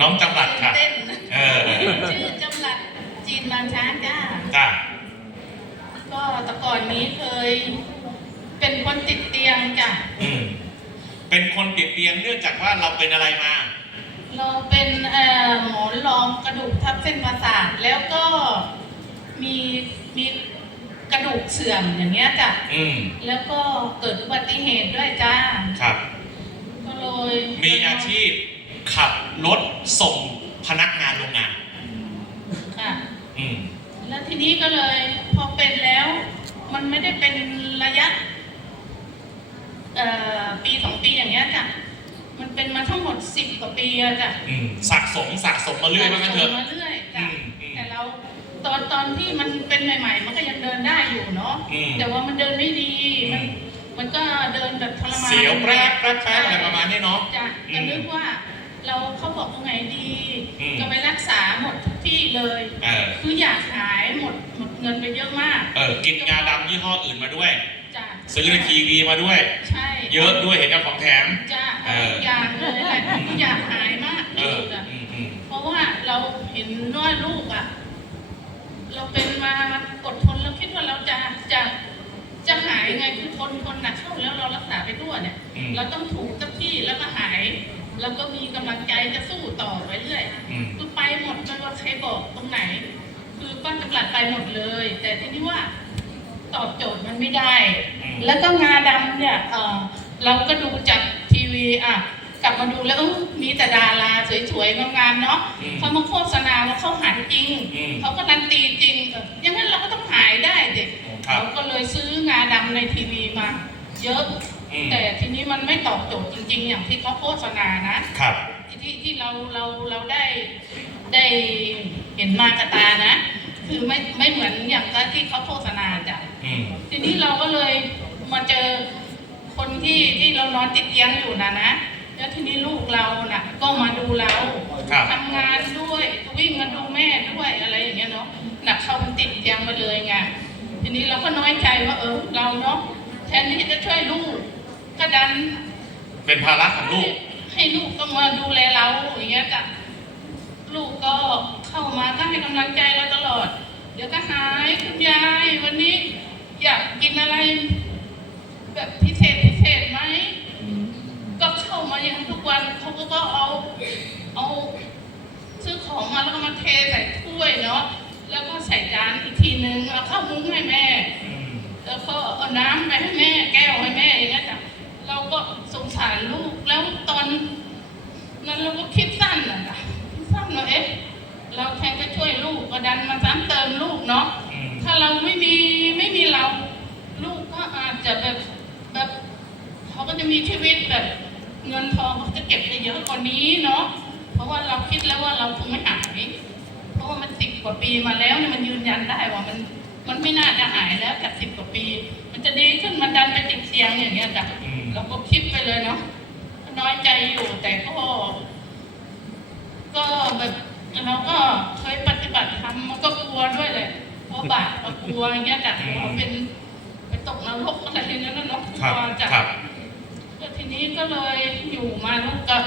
น้องจำหลัดค่ะ เต้นเออเออ ชื่อจำหลัดจีนบางช้างจ้า จ้ะก็แต่ก่อนนี้เคย เป็นคนติดเตียงจ้ะ อืมเป็นคนติดเตียงเนื่องจากว่าเราเป็นอะไรมา เราเป็นเอ่อหมอนรองกระดูกทับเส้นประสาทแล้วก็มีมีกระดูกเสื่อมอย่างเงี้ยจ้ะ อืม แล้วก็เกิดอุบัติเหตุด้วยจ้า ครับ ก็เลยมีอาชีพ ขับรถส่งพนักงานโรงงาน ค่ะ อืม แล้วทีนี้ก็เลยพอเป็นแล้ว มันไม่ได้เป็นระยะเอ่อปีสองปีอย่างเงี้ยจ้ะมันเป็นมาทั้งหมดสิบกว่าปีอะจ้ะอืมสะสมสะสมมาเรื่อยว่างั้นเถอะสะสมมาเรื่อยจ้ะอืมอืมแต่เราตอนตอนที่มันเป็นใหม่ ๆ มันก็ยังเดินได้อยู่เนาะอืม แต่ว่ามันเดินไม่ดี มันอืมมันก็เดินแบบทรมาน เสียวแปรบแปรบแปรบอะไรประมาณนี้เนาะ จ้ะอืมก็นึกว่า เราเขาบอกตรงไหนดีอืม ก็ไปรักษาหมดทุกที่เลย เออ คืออยากหายหมดหมดเงินไปเยอะมากเออ กินยาดำยี่ห้ออื่นมาด้วย จ้ะซื้อในทีวีมาด้วย ใช่เยอะด้วยเห็นกับของแถม จ้ะเออทุกอย่างเลยแหละอยากหายมากเอที่อ สุดอะอืมอืมเพราะว่าเราเห็นว่าลูกอะเราเป็นมาอดทนแล้วคิดว่าเราจะจะจะหายไงคือทนทนหนักเข้าแล้วเรารักษาไปทั่วเนี่ย อืมเราต้องถูกกับที่แล้วก็หาย แล้วก็มีกำลังใจจะสู้ต่อไปเรื่อยอืมคือไปหมดไม่ว่าใครบอกตรงไหน คือป้าจำหลัดไปหมดเลย แต่ทีนี้ว่าตอบโจทย์มันไม่ได้อืมแล้วก็งาดำเนี่ยเออเราก็ดูจากทีวีอะกลับมาดูแล้วเออมีแต่ดาราสวยๆงามๆเนาะอืมเขามาโฆษณาว่าเขาหายจริงอืมเขาก็นันตีจริงเอออยังงั้นเราก็ต้องหายได้เด็กครับเราก็เลยซื้องาดำในทีวีมา เยอะอืม แต่ทีนี้มันไม่ตอบโจทย์จริง ๆ อย่างที่เขาโฆษณานะครับ ที่ที่เราเราเราได้ได้เห็นมากระตานะ คือไม่ไม่เหมือนอย่างที่เขาโฆษณาจ้ะอืมทีนี้เราก็เลยมาเจอคนที่ที่เรานอนติดเตียงอยู่นะนะ แล้วทีนี้ลูกเราน่ะ ก็มาดูเราครับทำงานด้วยวิ่งมาดูแม่ด้วยอะไรอย่างเงี้ยเนาะหนักเข้ามันติดเตียงมาเลยไงทีนี้เราก็น้อยใจว่าเออเราเนาะแทนที่จะช่วยลูก ก็ดันเป็นภาระของลูก ให้ลูกต้องมาดูแลเราอย่างเงี้ยจ้ะลูกก็เข้ามาก็ให้กำลังใจเราตลอด เดี๋ยวก็หายคุณยายวันนี้ อยากกินอะไร แบบพิเศษพิเศษไหมก็เข้ามาอย่างทุกวันเขาก็ก็เอาเอาซื้อของมาแล้วก็มาเทใส่ถ้วยเนาะแล้วก็ใส่จานอีกทีนึงเอาข้าวมุ้งให้แม่อืมแล้วก็เอาน้ำไปให้แม่แก้วให้แม่อย่างเงี้ยจ้ะเราก็ สงสารลูกแล้วตอนนั้นเราก็คิดสั้นนะจ้ะคิดสั้นว่าเอ๊ะเราแทนจะช่วยลูกก็ดันมาซ้ำเติมลูกเนาะอืมถ้าเราไม่มีไม่มีเรา ลูกก็อาจจะแบบแบบเขาก็จะมีชีวิตแบบ เงินทองเขาจะเก็บได้เยอะกว่านี้เนาะเพราะว่าเราคิดแล้วว่าเราคงไม่หายเพราะว่ามันสิบกว่าปีมาแล้วเนี่ยมันยืนยันได้ว่ามันมันไม่น่าจะหายแล้วจากสิบกว่าปี มันจะดีขึ้นมันดันไปติดเตียงอย่างเงี้ยจ้ะอืม เราก็คิดไปเลยเนาะน้อยใจอยู่แต่ก็ ก็แบบเราก็เคยปฏิบัติธรรมมันก็กลัวด้วยเลยเพราะบาปก็กลัวอย่างเงี้ยจ้ะกลัวเป็นไปตกนรกอะไรอย่างเงี้ยนะเนาะกครับลัวจ้ะครับก็ทีนี้ก็เลยอยู่มาลูกก็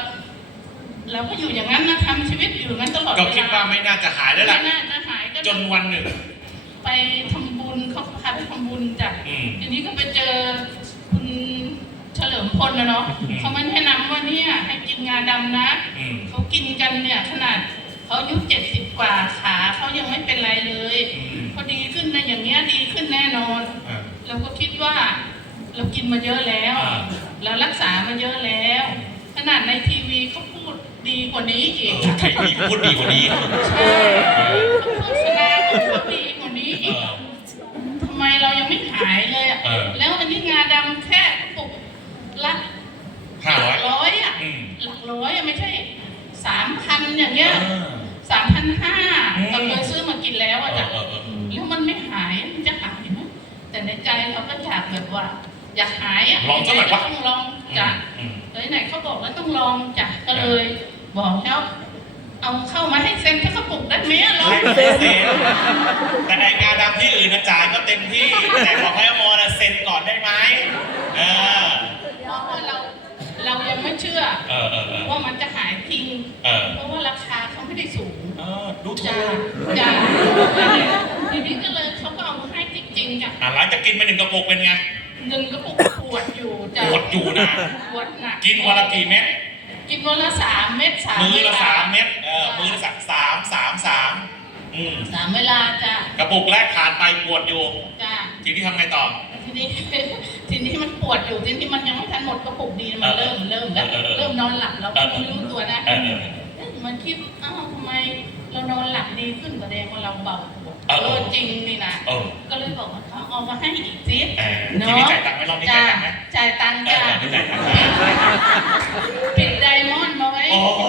เราก็อยู่อย่างนั้นนะทำชีวิตอยู่อย่างนั้นตลอดก็คิดว่าไม่น่าจะหายแล้วล่ะไม่น่าจะหายก็จนวันหนึ่ง ไปทำบุญเขาพาไปทำบุญจ้ะอืมทีนี้ก็ไปเจอคุณ เฉลิมพลนะเนาะอืมเขามาแนะนำว่าเนี่ยให้กินงาดำนะอืมเขากินกันเนี่ยขนาดเขาอายุเจ็ดสิบกว่าขาเขายังไม่เป็นไรเลยอืมพอดีขึ้นนะอย่างเงี้ยดีขึ้นแน่นอนอ่าเราก็คิดว่า เรากินมาเยอะแล้วอ่าเรารักษามาเยอะแล้ว ขนาดในทีวีเขาพูดดีกว่านี้อีกใครดีพูดดีกว่านี้ใช่เขาโฆษณาเขาพูดดีกว่านี้เออีกอทำไมเรายังไม่หายเลยอะเออแล้วอันนี้งาดำแค่กระปุกละ ห้าร้อย ร้อยอะ อืม หลัก ร้อยอะไม่ใช่สามพันอย่างเงี้ยเออสามพันห้าอืมเราเคยซื้อมากินแล้วเออะอจ้ะเออเออแล้วมันไม่หายมันจะหายไหมแต่ในใจเราก็อยากแบบว่า อยากหายอะลองสักหน่อยวะต้องลองจ้ะอืมเลยไหนเขาบอกว่าต้องลองจ้ะก็เลยบอกแล้วเอาเข้ามาให้เซ็นพระกระปุกได้ไหมอะลองให้เซ็นแต่ไองานดำที่อื่นนะจ่ายก็เต็มที่แต่ของให้อมอนะเซ็นก่อนได้ไหมเออ เพราะว่าเราเรายังไม่เชื่อเออเออเออว่ามันจะหายจริง เออเพราะว่าราจ้าจ้าทีนี้ก็เลยเขาก็เอามาให้จริงๆจ้ะอะหลังจากกินไปหนึ่งกระปุกเป็นไงหนึ่งกระปุกปวดอยู่จ้ะปวดอยู่นะปวดหนักกินวันละกี่เม็ดกินวันละสามเม็ดสามมือละวสามเม็ดเออมือละสักสามสามสามอืมสามเวลาจ้ะกระปุกแรกผ่านไปปวดอยู่ จ้ะ ทีนี้ทำไงต่อ ทีนี้ ทีนี้มันปวดอยู่ทีนี้มันยังไม่ทันหมดกระปุกดีมันเริ่มมันเริ่มแล้วเออเออเริ่มนอนหลับเราก็ไม่รู้ตัวนะเออเออเอ๊ะมันคิดอ้าวทำไมเรานอนหลับดีขึ้นแสดงว่าเราเบาปวดเออ เออจริงนี่นะเออก็เลยบอกว่าเขาเอามาให้อีกสิเออทีนี้จ่ายตังค์ไหมรอบนี้จ้าจ่ายตังค์ไหมจ่ายตังค์เออจ้าเออนี่จ่ายตังค์ไหมปิดไดมอนด์มาไว้ โอ้แล้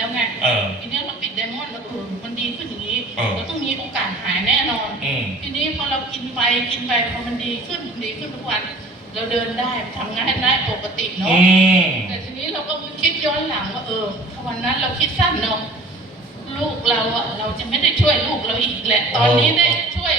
แล้วไงเออทีนี้เราปิดไดมอนด์แล้วเออมันดีขึ้นอย่างนี้เออเราต้องมีโอกาสหายแน่นอนอืมทีนี้พอเรากินไปกินไปพอมันดีขึ้นดีขึ้นทุกวันเราเดินได้ทำงานได้ปกติเนาะอืมแต่ทีนี้เราก็มาคิดย้อนหลังว่าเออวันนั้นเราคิดสั้นเนาะลูกเราอะเราจะไม่ได้ช่วยลูกเราอีกแหละ ตอนนี้ได้ช่วย